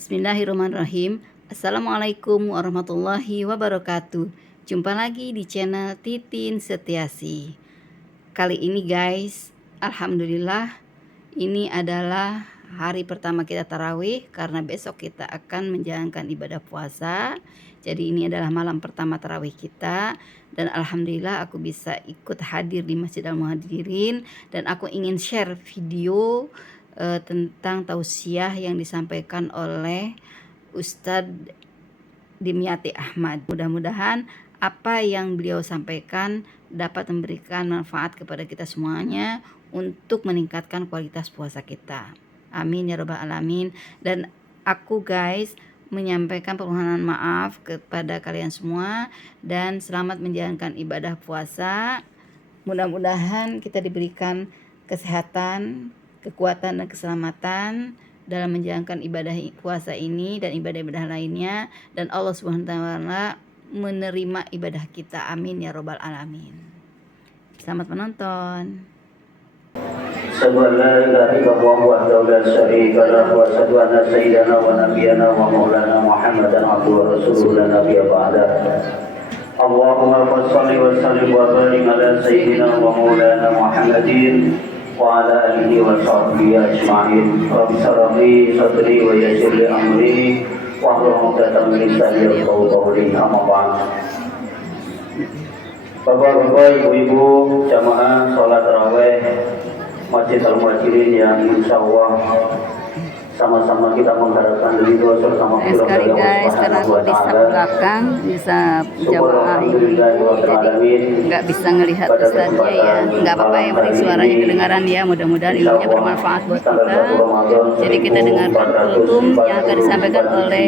Bismillahirrahmanirrahim. Assalamualaikum warahmatullahi wabarakatuh. Jumpa lagi di channel Titin Setiasi. Kali ini guys, alhamdulillah ini adalah hari pertama kita tarawih, karena besok kita akan menjalankan ibadah puasa. Jadi ini adalah malam pertama tarawih kita, dan alhamdulillah aku bisa ikut hadir di Masjid Al-Muhajirin, dan aku ingin share video tentang tausiah yang disampaikan oleh Ustadz Dimyati Ahmad. Mudah-mudahan apa yang beliau sampaikan dapat memberikan manfaat kepada kita semuanya untuk meningkatkan kualitas puasa kita. Amin ya rabbal alamin. Dan aku guys menyampaikan permohonan maaf kepada kalian semua, dan selamat menjalankan ibadah puasa. Mudah-mudahan kita diberikan kesehatan, kekuatan dan keselamatan dalam menjalankan ibadah puasa ini dan ibadah-ibadah lainnya, dan Allah Subhanahu wa taala menerima ibadah kita. Amin ya rabbal alamin. Selamat menonton. Allahumma shalli wa sallim wa barik ala sayyidina wa maulana Muhammadin wa ala alihi wa sahbihi ajma'in. Rabbi shrah li sadri wa yassir li amri wahlul 'uqdatam min lisani yafqahu qawli. Amma ba'd. Bapak-bapak, ibu-ibu, jamaah salat tarawih Masjid Al-Muhajirin yang insyaallah sama-sama kita mengharapkan ridho serta maghfirah dari Allah Subhanahu wa taala. Belakang bisa jamaah ini, jadi nggak bisa ngelihat ustadznya ya. Nggak apa-apa, yang penting suaranya kedengaran ya. Mudah-mudahan ilmunya bermanfaat buat kita. Jadi kita dengarkan kultum yang akan disampaikan oleh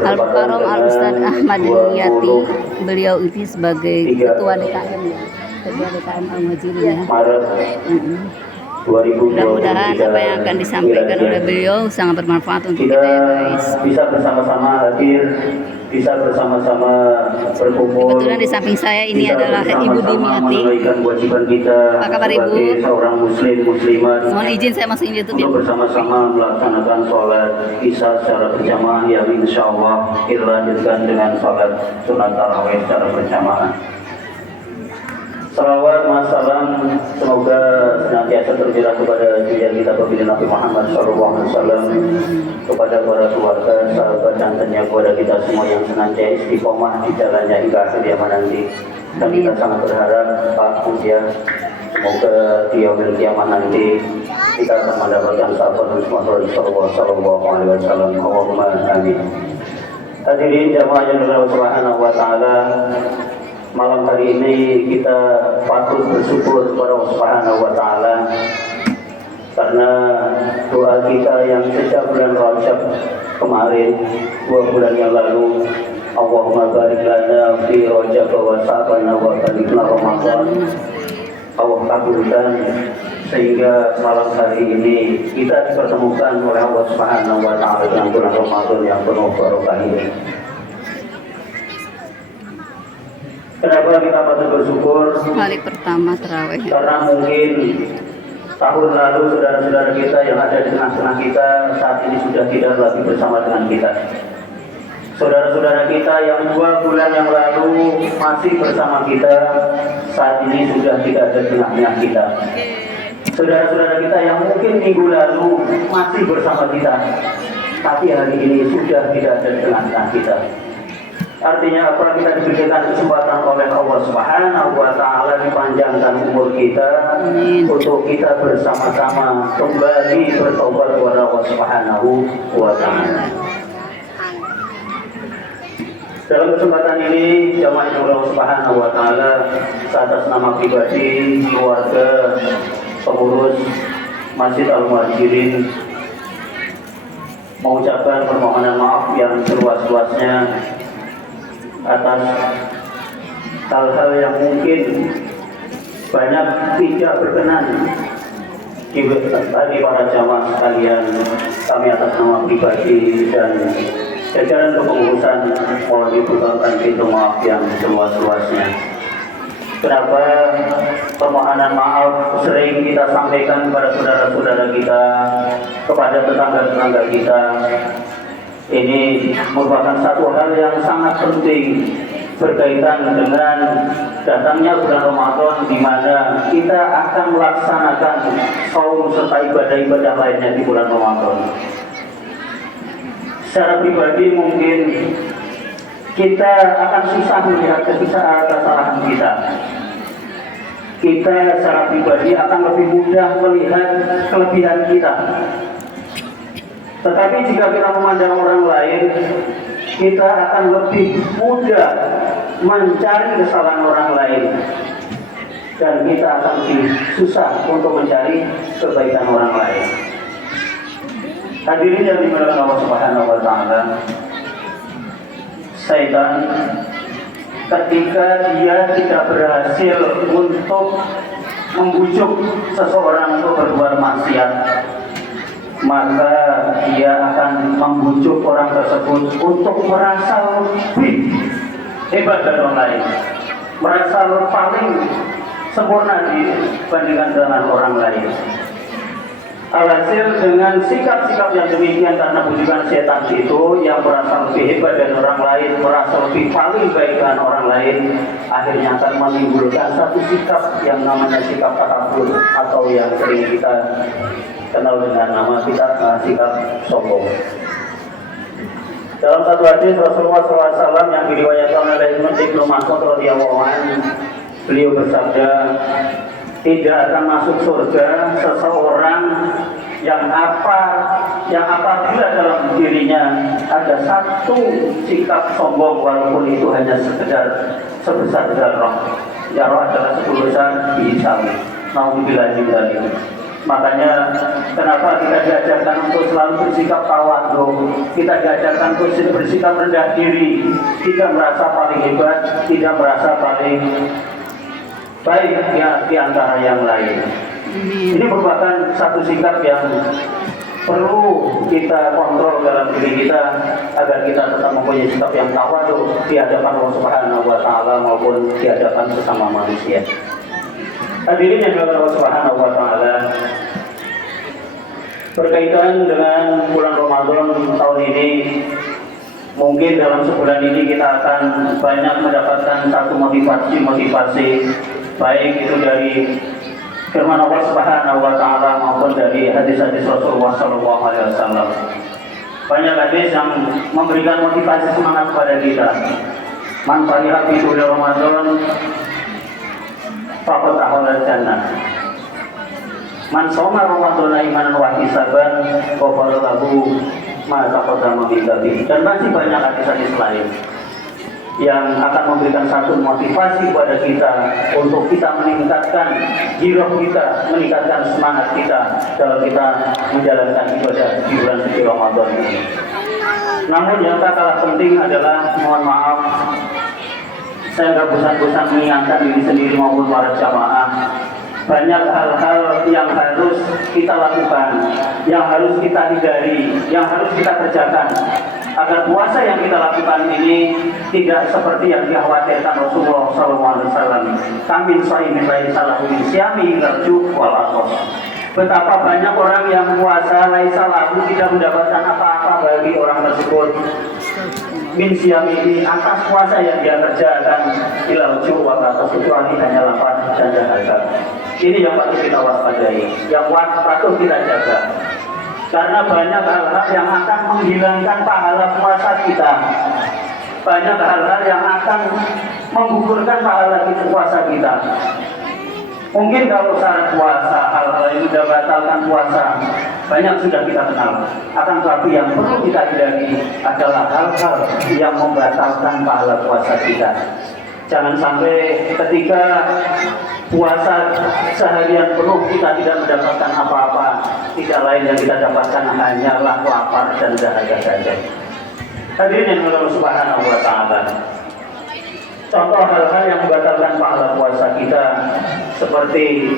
Al-Karom Al-Ustadz Ahmad Dimyati. Beliau ini sebagai ketua DKM ya, ketua DKM Al-Muhajirin ya. Mudah-mudahan apa yang akan disampaikan oleh beliau sangat bermanfaat untuk kita ya guys. Bisa bersama-sama hadir, bisa bersama-sama berkumpul. Kebetulan di samping saya ini adalah Ibu Dimyati. Kewajiban kita apa kabar Ibu? Sebagai seorang muslim muslimat. Mohon izin saya masuk YouTube ya. Untuk bersama-sama melaksanakan sholat isya secara berjamaah yang insyaallah kita lanjutkan dengan sholat sunat tarawih secara berjamaah. Salawat wassalam semoga senantiasa tercurah kepada junjungan kita baginda Nabi Muhammad SAW, kepada para keluarga, sahabat dan tentunya kepada kita semua yang senantiasa istiqomah di jalannya hingga akhir zaman nanti. Dan kita sangat berharap Pak Mutia, semoga di yaumil kiamat nanti kita akan mendapatkan sahabat Rasulullah Sallallahu Alaihi Wasallam. Allahumma amin. Hadirin jamaah yang dirahmati Allah Subhanahu wa taala, malam hari ini kita patut bersyukur kepada Allah Subhanahu wa taala karena doa kita yang sejak bulan Rajab kemarin, 2 bulan yang lalu, Allahumma barik lana fi Rajab wa Sa'ban wa balighna Ramadan, Allah kabulkan sehingga malam hari ini kita dipertemukan oleh Allah Subhanahu wa taala dengan bulan Ramadan yang penuh barokah ini. Kenapa kita patut bersyukur? Hari pertama tarawih. Karena mungkin tahun lalu saudara-saudara kita yang ada di tengah-tengah kita saat ini sudah tidak lagi bersama dengan kita. Saudara-saudara kita yang 2 bulan yang lalu masih bersama kita saat ini sudah tidak ada di tengah-tengah kita. Saudara-saudara kita yang mungkin minggu lalu masih bersama kita, tapi hari ini sudah tidak ada di tengah-tengah kita. Artinya apa? Kita diberikan kesempatan oleh Allah Subhanahu wa taala dipanjangkan umur kita untuk kita bersama-sama kembali bertobat kepada Allah Subhanahu wa taala. Dalam kesempatan ini jamaah Allah Subhanahu wa taala atas nama pribadi, keluarga, pengurus Masjid Al-Muhajirin mengucapkan permohonan maaf yang seluas-luasnya atas hal-hal yang mungkin banyak tidak berkenan bagi para jamaah sekalian. Kami atas nama pribadi dan jajaran kepengurusan mohon dibukakan pintu maaf yang seluas-luasnya. Kenapa permohonan maaf sering kita sampaikan kepada saudara-saudara kita, kepada tetangga-tetangga kita, Ini merupakan satu hal yang sangat penting berkaitan dengan datangnya bulan Ramadan, di mana kita akan melaksanakan saum serta ibadah-ibadah lainnya di bulan Ramadan. Secara pribadi mungkin kita akan susah melihat kesalahan kita. Kita secara pribadi akan lebih mudah melihat kelebihan kita. Tetapi jika kita memandang orang lain, kita akan lebih mudah mencari kesalahan orang lain, dan kita akan lebih susah untuk mencari kebaikan orang lain. Hadirin yang dimuliakan Allah Subhanahu wa taala, Syaitan ketika dia tidak berhasil untuk membujuk seseorang untuk berbuat maksiat, maka dia akan membujuk orang tersebut untuk merasa lebih hebat dari orang lain, merasa paling sempurna dibandingkan dengan orang lain. Alhasil dengan sikap-sikap yang demikian, karena bujukan setan itu yang merasa lebih hebat dari orang lain, merasa lebih paling baik dengan orang lain, akhirnya akan menimbulkan satu sikap yang namanya sikap takabur, atau yang sering kita kenal dengan nama sikap sombong. Dalam satu hadis Rasulullah SAW yang diriwayatkan oleh Ibnu Mas'ud radhiyallahu anhu, beliau bersabda, tidak akan masuk surga seseorang yang apabila dalam dirinya ada satu sikap sombong, walaupun itu hanya sekedar sebesar zarrah. Zarrah adalah 10 besar hisab. Nauzubillah min dzalik. Makanya kenapa kita diajarkan untuk selalu bersikap tawadhu, kita diajarkan untuk bersikap rendah diri, tidak merasa paling hebat, tidak merasa paling baik di antara yang lain. Ini merupakan satu sikap yang perlu kita kontrol dalam diri kita, agar kita tetap mempunyai sikap yang tawadhu di hadapan Allah Subhanahu wa taala maupun di hadapan sesama manusia. Hadirin yang dimuliakan Allah Subhanahu wa taala, berkaitan dengan bulan Ramadan tahun ini, mungkin dalam sebulan ini kita akan banyak mendapatkan satu motivasi, baik itu dari firman Allah Subhanahu wa taala maupun dari hadis-hadis Rasulullah sallallahu alaihi wasallam. Banyak hadis yang memberikan motivasi semangat kepada kita. Man fariha fi Ramadan faqad ahalla jannah. Man shoma Ramadan imanan wa hisaban ghafara lahu ma taqaddama min dhanbihi. Dan masih banyak hadis-hadis lain yang akan memberikan satu motivasi kepada kita untuk kita meningkatkan jiwa kita, meningkatkan semangat kita dalam kita menjalankan ibadah di bulan suci Ramadan ini. Namun yang tak kalah penting adalah, mohon maaf, saya nggak bosan-bosan mengingatkan diri sendiri maupun para jamaah, banyak hal-hal yang harus kita lakukan, yang harus kita hindari, yang harus kita kerjakan, agar puasa yang kita lakukan ini tidak seperti yang dikhawatirkan Rasulullah SAW. Kamin shaimin laisa lahu min syiyami yarju wal athos. Betapa banyak orang yang puasa laisa lahu, tidak mendapatkan apa-apa bagi orang tersebut min syiyami, atas puasa yang dia kerjakan, yarju wal athos, kecuali hanya lapar dan dahaga. Ini yang patut kita waspadai, yang patut kita jaga. Karena banyak hal-hal yang akan menghilangkan pahala puasa kita. Banyak hal-hal yang akan menggugurkan pahala puasa kita. Mungkin kalau syarat puasa, hal-hal yang sudah batalkan puasa, banyak sudah kita kenal. Akan tetapi yang perlu kita hindari adalah hal-hal yang membatalkan pahala puasa kita. Jangan sampai ketika puasa seharian penuh kita tidak mendapatkan apa-apa, tidak lain yang kita dapatkan hanyalah lapar dan dahaga saja. Hadirin yang Allah Subhanahu wa taala, contoh hal-hal yang membatalkan pahala puasa kita seperti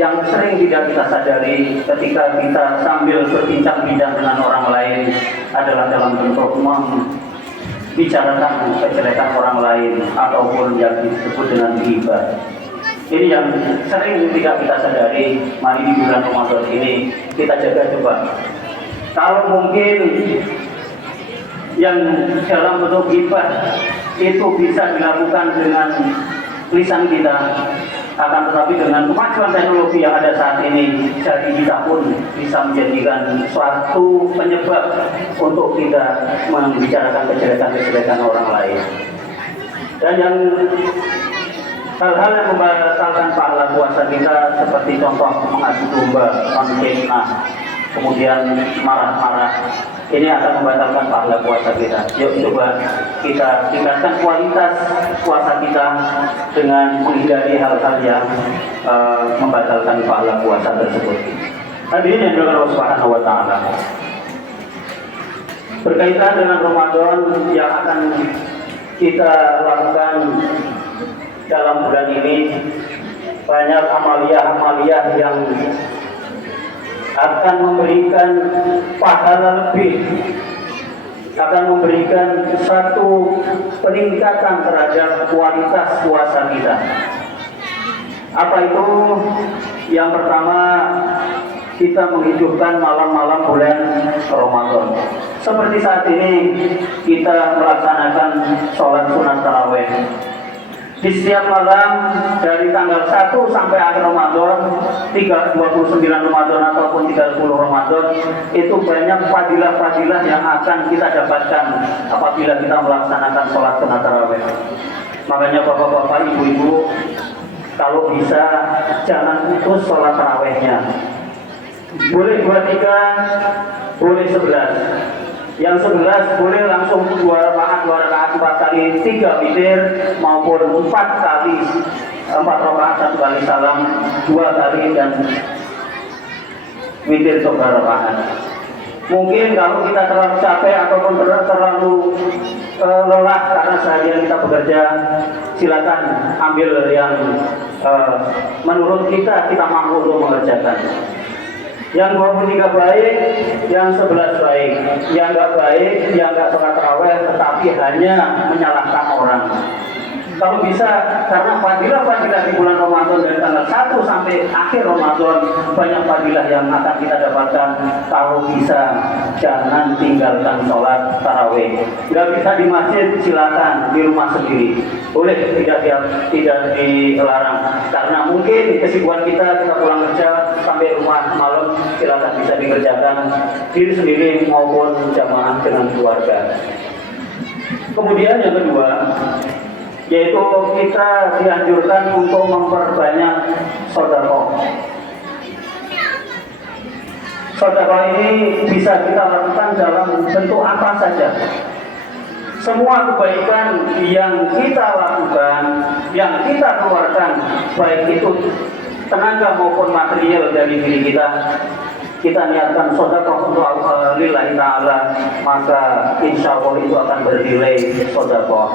yang sering tidak kita sadari ketika kita sambil berbincang-bincang dengan orang lain adalah dalam bentuk membicarakan kejelekan orang lain ataupun yang disebut dengan ghibah. Ini yang sering tidak kita sadari. Mari di bulan Ramadan ini kita jaga coba. Kalau mungkin yang dalam bentuk ghibah itu bisa dilakukan dengan lisan kita, akan tetapi dengan kemajuan teknologi yang ada saat ini, jadi kita pun bisa menjadikan suatu penyebab untuk kita membicarakan kejelekan-kejelekan orang lain. Dan yang hal-hal yang membatalkan pahala puasa kita seperti contoh mengadu domba, menfitnah, kemudian marah-marah, ini akan membatalkan pahala puasa kita. Yuk coba kita tingkatkan kualitas puasa kita dengan menghindari hal-hal yang membatalkan pahala puasa tersebut. Hadirin yang dimuliakan Allah Subhanahu wa taala. Berkaitan dengan Ramadan yang akan kita lakukan dalam bulan ini, banyak amalia-amalia yang akan memberikan pahala lebih, akan memberikan satu peningkatan terhadap kualitas puasa kita. Apa itu? Yang pertama, kita menghidupkan malam-malam bulan Ramadan. Seperti saat ini kita melaksanakan sholat sunat tarawih. Di setiap malam dari tanggal 1 sampai akhir Ramadan, 29 Ramadan ataupun 30 Ramadan, itu banyak fadilah-fadilah yang akan kita dapatkan apabila kita melaksanakan sholat sunat tarawih. Makanya bapak-bapak, ibu-ibu, kalau bisa jangan putus sholat tarawihnya. Boleh 23, boleh 11. Yang 11 boleh langsung 2 rakaat 4 kali 3 witir, maupun 4 kali 4 rakaat 1 kali salam 2 kali dan witir 3 rakaat. Mungkin kalau kita terlalu capek ataupun terlalu lelah karena seharian kita bekerja, silakan ambil yang menurut kita mampu untuk mengerjakan. Yang 23 baik, yang 11 baik, yang nggak baik, yang nggak sholat tarawih, tetapi hanya menyalahkan orang. Kalau bisa, karena fadilah-fadilah di bulan Ramadan dari tanggal 1 sampai akhir Ramadan, banyak fadilah yang akan kita dapatkan. Kalau bisa, jangan tinggalkan sholat tarawih. Nggak bisa di masjid, silakan di rumah sendiri. Boleh, tidak dilarang. Karena mungkin kesibukan kita pulang kerja sampai rumah malam, silakan bisa dikerjakan diri sendiri maupun jamaah dengan keluarga. Kemudian yang kedua, yaitu kita dianjurkan untuk memperbanyak sedekah. Sedekah ini bisa kita lakukan dalam bentuk apa saja. Semua kebaikan yang kita lakukan, yang kita keluarkan, baik itu tenaga maupun material dari diri kita niatkan sedekah untuk lillahi ta'ala, maka insya Allah itu akan bernilai sedekah.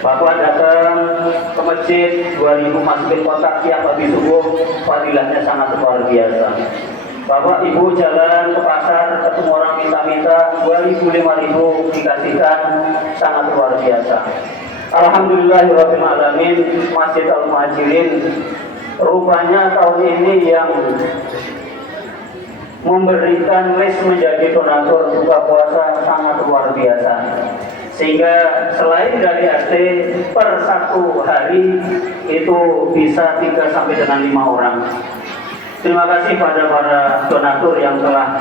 Bapak datang ke masjid 2000 masukin kotak tiap habis subuh, fadilahnya sangat luar biasa. Bapak ibu jalan ke pasar ketemu orang minta-minta 2000 5000 dikasihkan, sangat luar biasa. Alhamdulillahirabbil alamin, Masjid Al-Muhajirin rupanya tahun ini yang memberikan list menjadi donatur buka puasa sangat luar biasa. Sehingga selain dari RT per 1 hari itu bisa 3 sampai dengan 5 orang. Terima kasih pada para donatur yang telah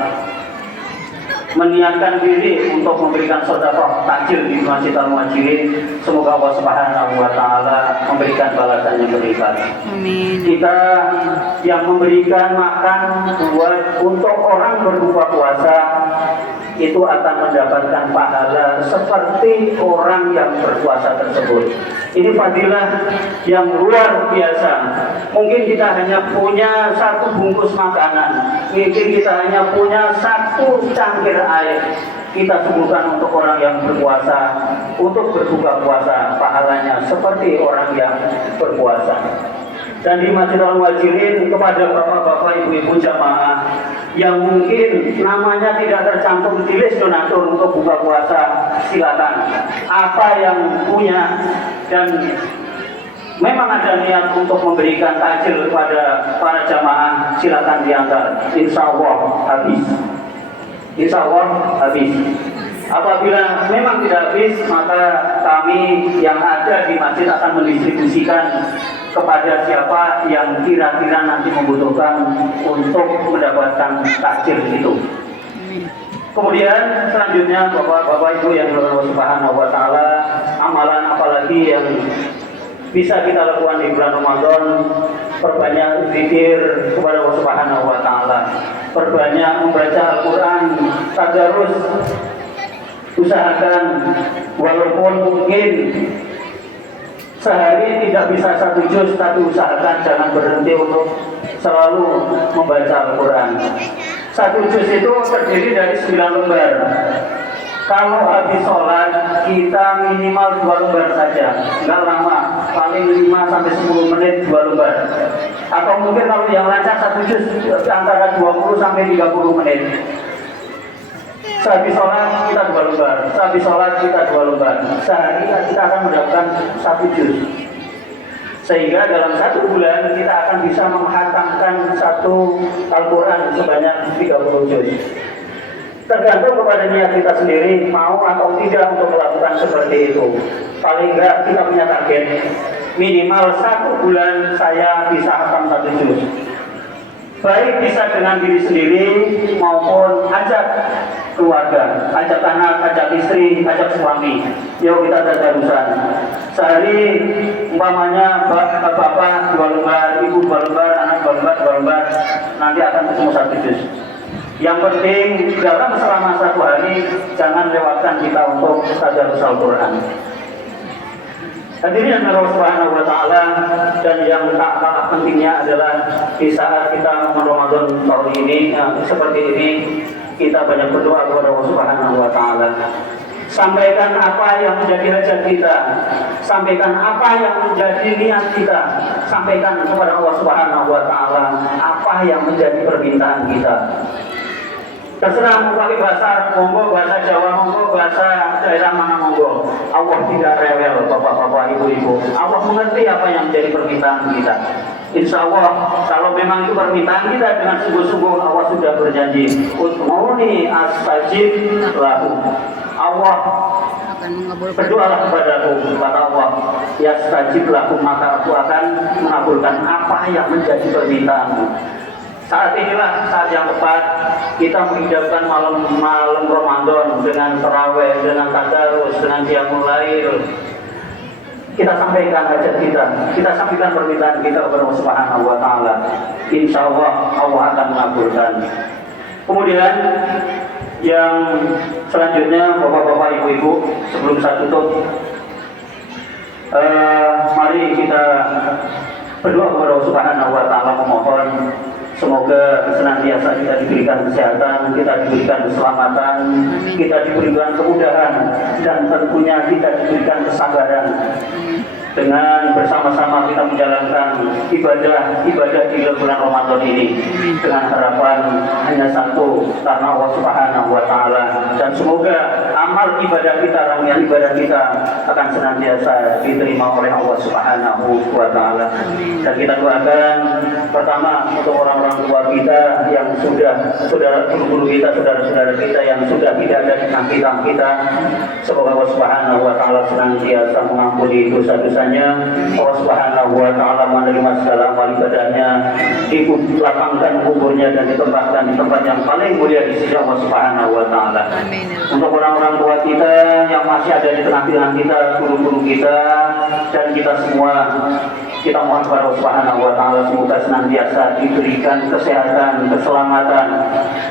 meniatkan diri untuk memberikan sedekah takjil di Masjid Al-Muhajirin. Semoga Allah Subhanahu wa taala memberikan balasan yang berlipat. Amin. Kita yang memberikan makan buat untuk orang berbuka puasa itu akan mendapatkan pahala seperti orang yang berpuasa tersebut. Ini fadilah yang luar biasa. Mungkin kita hanya punya 1 bungkus makanan, mungkin kita hanya punya 1 cangkir air, kita suguhkan untuk orang yang berpuasa, untuk berbuka puasa, pahalanya seperti orang yang berpuasa. Dan di Masjid Al-Muhajirin, kepada bapak-bapak, ibu-ibu jamaah yang mungkin namanya tidak tercantum di list donatur untuk buka puasa, silakan. Apa yang punya dan memang ada niat untuk memberikan takjil kepada para jamaah, silakan diantar. Insya Allah habis. Insya Allah habis. Apabila memang tidak habis, maka kami yang ada di masjid akan mendistribusikan kepada siapa yang kira-kira nanti membutuhkan untuk mendapatkan takjil itu. Kemudian selanjutnya Bapak Ibu yang Allah Subhanahu wa taala, amalan apalagi yang bisa kita lakukan di bulan Ramadan? Perbanyak zikir kepada Allah Subhanahu wa taala, perbanyak membaca Al-Qur'an, tadarus. Usahakan walaupun mungkin sehari tidak bisa 1 juz, tapi usahakan jangan berhenti untuk selalu membaca Al-Quran. 1 juz itu terdiri dari 9 lembar. Kalau habis sholat kita minimal 2 lembar saja, nggak lama, paling 5-10 menit 2 lembar. Atau mungkin kalau yang lancar 1 juz antara 20-30 menit. Sehabis sholat kita 2 lembar, sehabis sholat kita 2 lembar. Sehari kita akan mendapatkan 1 juz. Sehingga dalam 1 bulan kita akan bisa menghatamkan 1 Al-Quran sebanyak 30 juz. Tergantung kepada niat kita sendiri, mau atau tidak untuk melakukan seperti itu. Paling enggak kita punya target, minimal 1 bulan saya bisa hatam 1 juz. Baik bisa dengan diri sendiri maupun ajak keluarga, ajak anak, ajak istri, ajak suami. Yuk kita tadarusan. Sehari umpamanya bapak 2 lembar, ibu 2 lembar, anak 2 lembar, 2 lembar, nanti akan ketemu 1 juz. Yang penting dalam selama 1 hari jangan lewatkan kita untuk tadarus Al-Quran. Hadirin yang Allah Subhanahu wa taala, dan yang tak kalah pentingnya adalah di saat kita Ramadan tahun ini seperti ini, kita banyak berdoa kepada Allah Subhanahu wa taala. Sampaikan apa yang menjadi hajat kita, sampaikan apa yang menjadi niat kita, sampaikan kepada Allah Subhanahu wa taala apa yang menjadi permintaan kita. Terserah mau pakai bahasa Arab monggo, bahasa Jawa monggo, bahasa daerah mana monggo. Allah tidak rewel, bapak-bapak, ibu-ibu. Allah mengerti apa yang menjadi permintaan kita. Insya Allah, kalau memang itu permintaan kita dengan sungguh-sungguh, Allah sudah berjanji, Ud'uni astajib lahu. Allah berdoalah kepadaku, kata Allah, yastajib lahu, maka aku akan mengabulkan apa yang menjadi permintaanmu. Saat inilah saat yang tepat kita menghidupkan malam Ramadan dengan tarawih, dengan tadarus, dengan qiyamul lail. Kita sampaikan hajat kita sampaikan permintaan kita kepada Allah Subhanahu wa taala. Insya Allah Allah akan mengabulkan. Kemudian yang selanjutnya, bapak-bapak, ibu-ibu, sebelum saya tutup, mari kita berdoa kepada Allah Subhanahu wa taala, memohon semoga senantiasa kita diberikan kesehatan, kita diberikan keselamatan, kita diberikan kemudahan, dan tentunya kita diberikan kesabaran. Dengan bersama-sama kita menjalankan ibadah di bulan Ramadan ini dengan harapan hanya satu, karena Allah Subhanahu wa taala, dan semoga amal ibadah kita, rangkaian ibadah kita akan senantiasa diterima oleh Allah Subhanahu wa taala. Dan kita doakan pertama untuk orang-orang tua kita yang sudah, saudara-guru kita, saudara-saudara kita yang sudah tidak ada di tengah kita, semoga Allah Subhanahu wa taala senantiasa mengampuni dosa-dosanya. Allah Subhanahu wa taala menerima segala amal ibadahnya, dilapangkan kuburnya dan ditempatkan di tempat yang paling mulia di sisi Allah Subhanahu wa taala. Untuk orang-orang tua kita yang masih ada di tengah-tengah kita, guru-guru kita, dan kita semua, kita mohon kepada Allah Subhanahu wa taala semoga senantiasa diberikan kesehatan, keselamatan,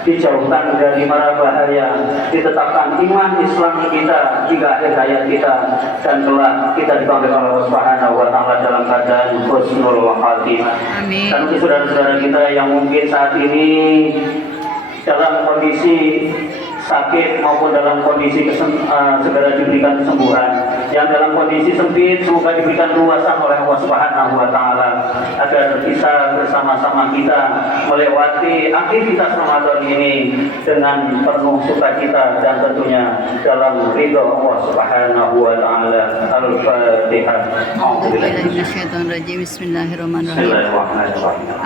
dijauhkan dari mara bahaya, ditetapkan iman Islam kita hingga akhir hayat kita, dan kelak kita dipanggil oleh Allah Subhanahu wa taala dalam keadaan husnul khatimah. Dan untuk saudara-saudara kita yang mungkin saat ini dalam kondisi sakit maupun dalam kondisi segera diberikan kesembuhan, yang dalam kondisi sempit semoga diberikan luasan oleh Allah Subhanahu wa taala agar bisa bersama-sama kita melewati aktivitas Ramadan ini dengan penuh sukacita dan tentunya dalam ridha Allah Subhanahu wa taala. Al-Fatihah. Bismillahirrahmanirrahim.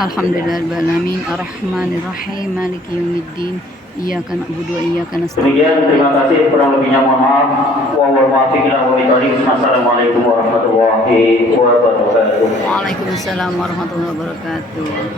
Alhamdulillahirabbil alamin, arrahmanirrahim, maliki yaumiddin. Iyyaka na'budu wa iyyaka nasta'in. Demikian, terima kasih, kurang lebihnya mohon maaf. Wassalamualaikum warahmatullahi wabarakatuh. Waalaikumsalam warahmatullahi wabarakatuh.